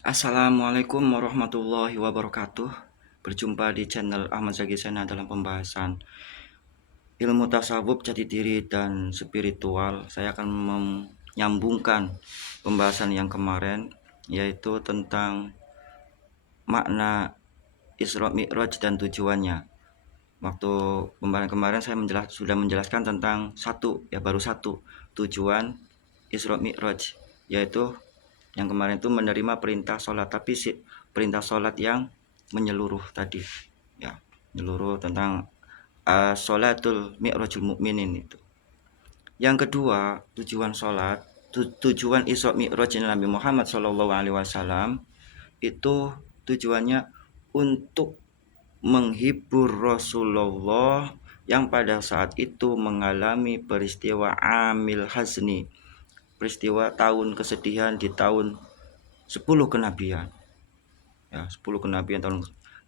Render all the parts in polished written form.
Assalamualaikum warahmatullahi wabarakatuh. Berjumpa di channel Ahmad Zaki Sena dalam pembahasan ilmu tasawuf, jati diri, dan spiritual. Saya akan menyambungkan pembahasan yang kemarin, yaitu tentang makna Isra Mi'raj dan tujuannya. Waktu pembahasan kemarin saya sudah menjelaskan tentang baru satu tujuan Isra Mi'raj, yaitu yang kemarin itu menerima perintah sholat, tapi perintah sholat yang menyeluruh tadi, ya, menyeluruh tentang sholatul mi'rajul mukminin itu. Yang kedua, tujuan sholat, tujuan Isra Mi'raj Nabi Muhammad SAW itu tujuannya untuk menghibur Rasulullah yang pada saat itu mengalami peristiwa Amil Hazni, peristiwa tahun kesedihan di tahun 10 kenabian. Ya, 10 kenabian,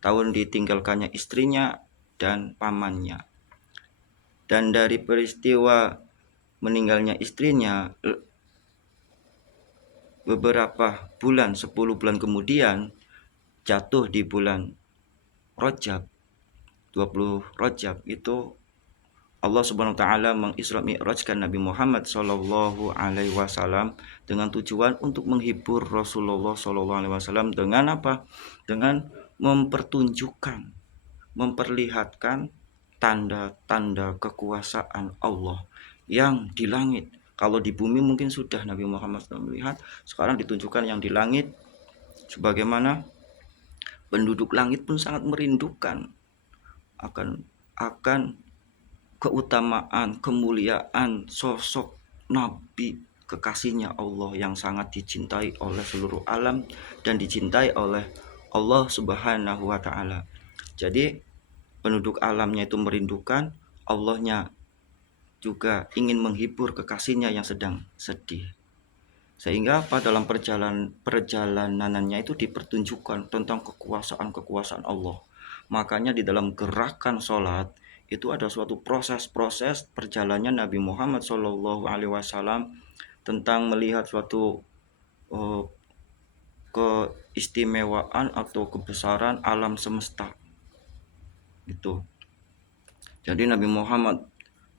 tahun ditinggalkannya istrinya dan pamannya. Dan dari peristiwa meninggalnya istrinya, beberapa bulan, 10 bulan kemudian, jatuh di bulan Rajab, 20 Rajab, itu Allah Subhanahu wa taala mengisra mi'rajkan Nabi Muhammad sallallahu alaihi wasallam dengan tujuan untuk menghibur Rasulullah sallallahu alaihi wasallam dengan apa? Dengan memperlihatkan tanda-tanda kekuasaan Allah yang di langit. Kalau di bumi mungkin sudah Nabi Muhammad SAW melihat, sekarang ditunjukkan yang di langit, sebagaimana penduduk langit pun sangat merindukan akan keutamaan, kemuliaan sosok Nabi kekasihnya Allah yang sangat dicintai oleh seluruh alam dan dicintai oleh Allah Subhanahu wa taala. Jadi penduduk alamnya itu merindukan, Allahnya juga ingin menghibur kekasihnya yang sedang sedih. Sehingga apa, dalam perjalanannya itu dipertunjukkan tentang kekuasaan Allah. Makanya di dalam gerakan sholat itu ada suatu proses perjalanannya Nabi Muhammad SAW tentang melihat suatu keistimewaan atau kebesaran alam semesta. Itu. Jadi Nabi Muhammad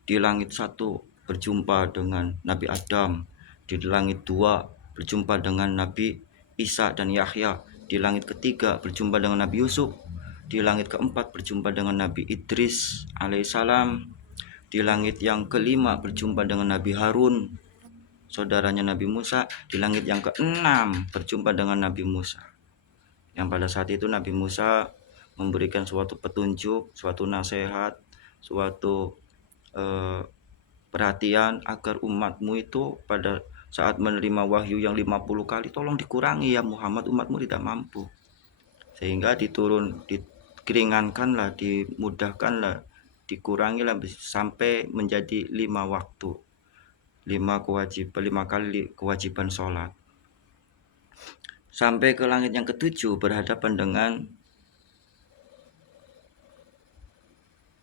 di langit 1 berjumpa dengan Nabi Adam, di langit 2 berjumpa dengan Nabi Isa dan Yahya, di langit ketiga berjumpa dengan Nabi Yusuf, di langit keempat berjumpa dengan Nabi Idris alaihissalam, di langit yang kelima berjumpa dengan Nabi Harun, saudaranya Nabi Musa, di langit yang keenam berjumpa dengan Nabi Musa. Yang pada saat itu Nabi Musa memberikan suatu petunjuk, suatu nasihat, suatu perhatian agar umatmu itu pada saat menerima wahyu yang 50 kali tolong dikurangi ya Muhammad, umatmu tidak mampu. Sehingga dikeringankanlah, dimudahkanlah, dikurangilah sampai menjadi 5 waktu, 5 kali kewajiban sholat. Sampai ke langit yang ketujuh berhadapan dengan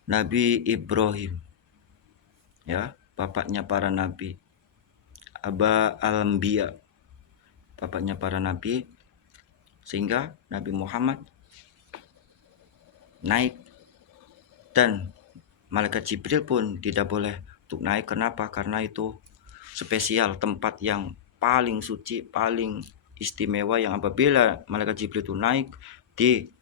Nabi Ibrahim, ya, bapaknya para nabi, Aba al-Anbiya, bapaknya para nabi. Sehingga Nabi Muhammad naik dan malaikat Jibril pun tidak boleh untuk naik. Kenapa? Karena itu spesial, tempat yang paling suci, paling istimewa, yang apabila malaikat Jibril itu naik di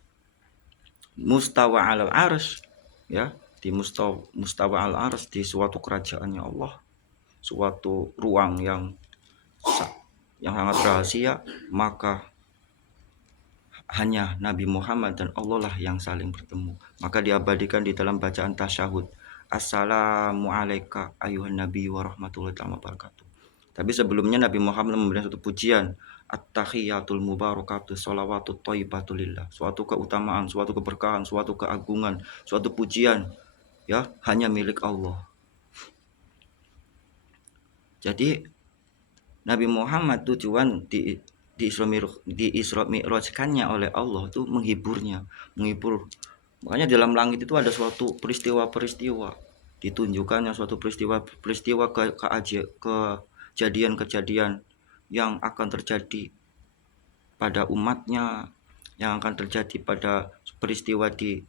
mustawa al-arsy, ya, di mustawa al-arsy, di suatu kerajaannya Allah, suatu ruang yang sangat rahasia, maka hanya Nabi Muhammad dan Allah lah yang saling bertemu. Maka diabadikan di dalam bacaan tasyahud, Assalamualaikum ayuhan nabi wa rahmatullahi wabarakatuh. Tapi sebelumnya Nabi Muhammad memberikan suatu pujian, At-tahiyatul mubarakatuh sholawatut thayyibatulillah, suatu keutamaan, suatu keberkahan, suatu keagungan, suatu pujian, ya, hanya milik Allah. Jadi Nabi Muhammad tujuan di Isra Mi'rajkannya oleh Allah itu menghibur. Makanya dalam langit itu ada suatu peristiwa-peristiwa, ditunjukkannya suatu peristiwa kejadian-kejadian yang akan terjadi pada umatnya, yang akan terjadi pada peristiwa di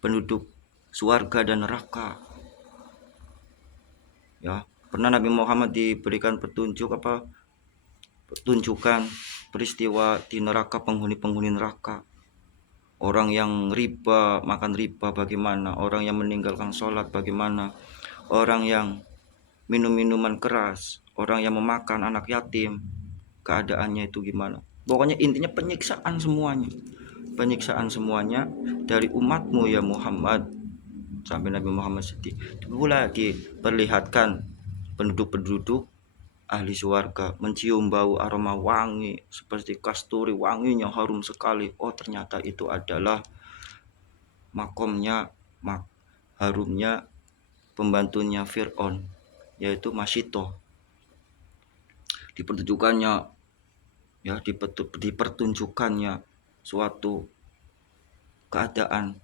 penduduk surga dan neraka. Ya, pernah Nabi Muhammad diberikan petunjukan peristiwa di neraka, penghuni-penghuni neraka. Orang yang riba, makan riba bagaimana, orang yang meninggalkan sholat bagaimana, orang yang minum minuman keras, orang yang memakan anak yatim, keadaannya itu gimana. Pokoknya intinya penyiksaan semuanya dari umatmu ya Muhammad, sampai Nabi Muhammad sedih. Pula diperlihatkan penduduk-penduduk ahli surga mencium bau aroma wangi seperti kasturi, wanginya harum sekali. Oh, ternyata itu adalah makomnya, harumnya pembantunya Fir'aun, yaitu Masyito. Dipertunjukkannya suatu keadaan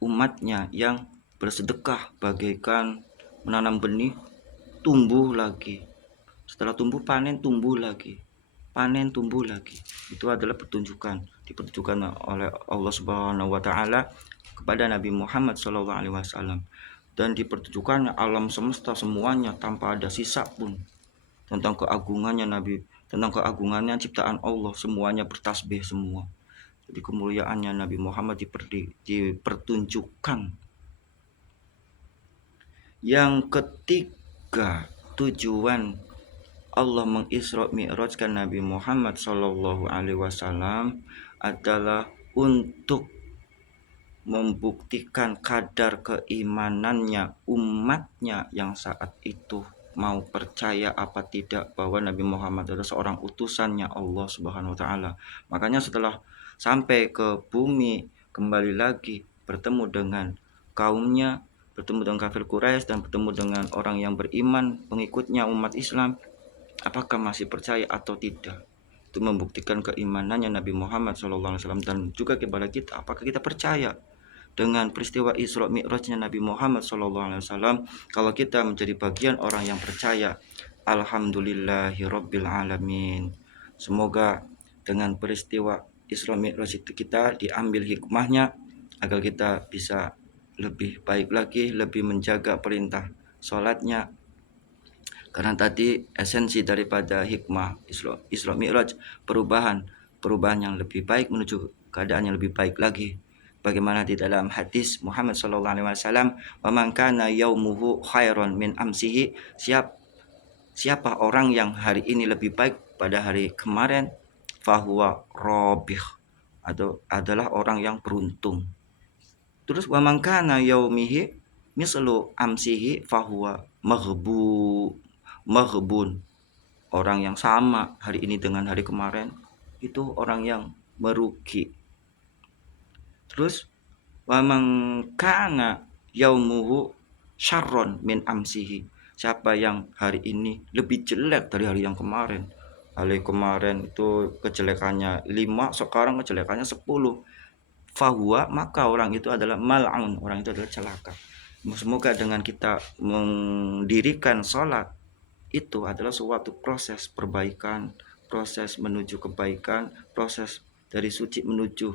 umatnya yang bersedekah bagaikan menanam benih, tumbuh lagi. Setelah tumbuh, panen, tumbuh lagi. Panen, tumbuh lagi. Itu adalah dipertunjukkan oleh Allah Subhanahu wa taala kepada Nabi Muhammad SAW, dan dipertunjukkan alam semesta semuanya tanpa ada sisa pun tentang keagungannya Nabi, tentang keagungannya ciptaan Allah, semuanya bertasbih semua. Jadi kemuliaannya Nabi Muhammad dipertunjukkan. Yang ketiga, tujuan Allah mengisra mi'rajkan Nabi Muhammad Shallallahu Alaihi Wasallam adalah untuk membuktikan kadar keimanannya umatnya yang saat itu mau percaya apa tidak bahwa Nabi Muhammad adalah seorang utusannya Allah Subhanahu wa taala. Makanya setelah sampai ke bumi, kembali lagi bertemu dengan kaumnya, bertemu dengan kafir Quraisy dan bertemu dengan orang yang beriman, pengikutnya umat Islam, apakah masih percaya atau tidak. Itu membuktikan keimanannya Nabi Muhammad SAW, dan juga kepada kita, apakah kita percaya dengan peristiwa Isra Mi'rajnya Nabi Muhammad SAW. Kalau kita menjadi bagian orang yang percaya, alhamdulillahirabbil alamin. Semoga dengan peristiwa Isra Mi'raj itu kita diambil hikmahnya agar kita bisa lebih baik lagi, lebih menjaga perintah sholatnya. Karena tadi esensi daripada hikmah Isra Mi'raj, perubahan yang lebih baik menuju keadaan yang lebih baik lagi. Bagaimana di dalam hadis Muhammad sallallahu alaihi wasallam, "Wa man kana yaumuhu khairan min amsihi", siapa orang yang hari ini lebih baik pada hari kemarin, fahuwa rabih, atau adalah orang yang beruntung. Terus wa man kana yaumihi mislu amsihi fahuwa maghbun, orang yang sama hari ini dengan hari kemarin itu orang yang merugi. Terus wa man kana yaumuhu syarron min amsihi, siapa yang hari ini lebih jelek dari hari yang kemarin. Hari kemarin itu kejelekannya 5, sekarang kejelekannya 10. Fahuwa, maka orang itu adalah mal'un, orang itu adalah celaka. Semoga dengan kita mendirikan sholat, itu adalah suatu proses perbaikan, proses menuju kebaikan, proses dari suci menuju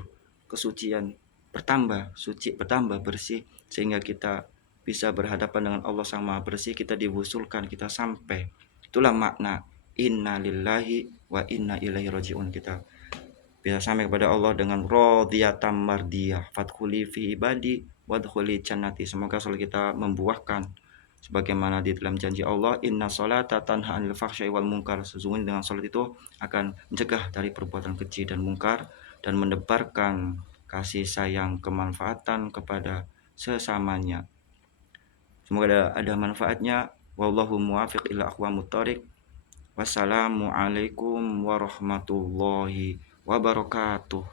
kesucian, bertambah suci, bertambah bersih, sehingga kita bisa berhadapan dengan Allah Sang Maha Bersih. Kita diwusulkan, kita sampai. Itulah makna inna lillahi wa inna ilaihi rajiun. Kita bisa sampai kepada Allah dengan radhiyatam mardiyah, fadkhuli fi ibadi wadkhuli jannati. Semoga sholat kita membuahkan sebagaimana di dalam janji Allah, inna sholata tanha anil fahsya'i wal munkar. Sesungguhnya dengan sholat itu akan mencegah dari perbuatan keji dan mungkar dan menebarkan kasih sayang, kemanfaatan kepada sesamanya. Semoga ada manfaatnya. Wallahu muwafiq ila aqwamut thoriq. Wassalamualaikum warahmatullahi wabarakatuh.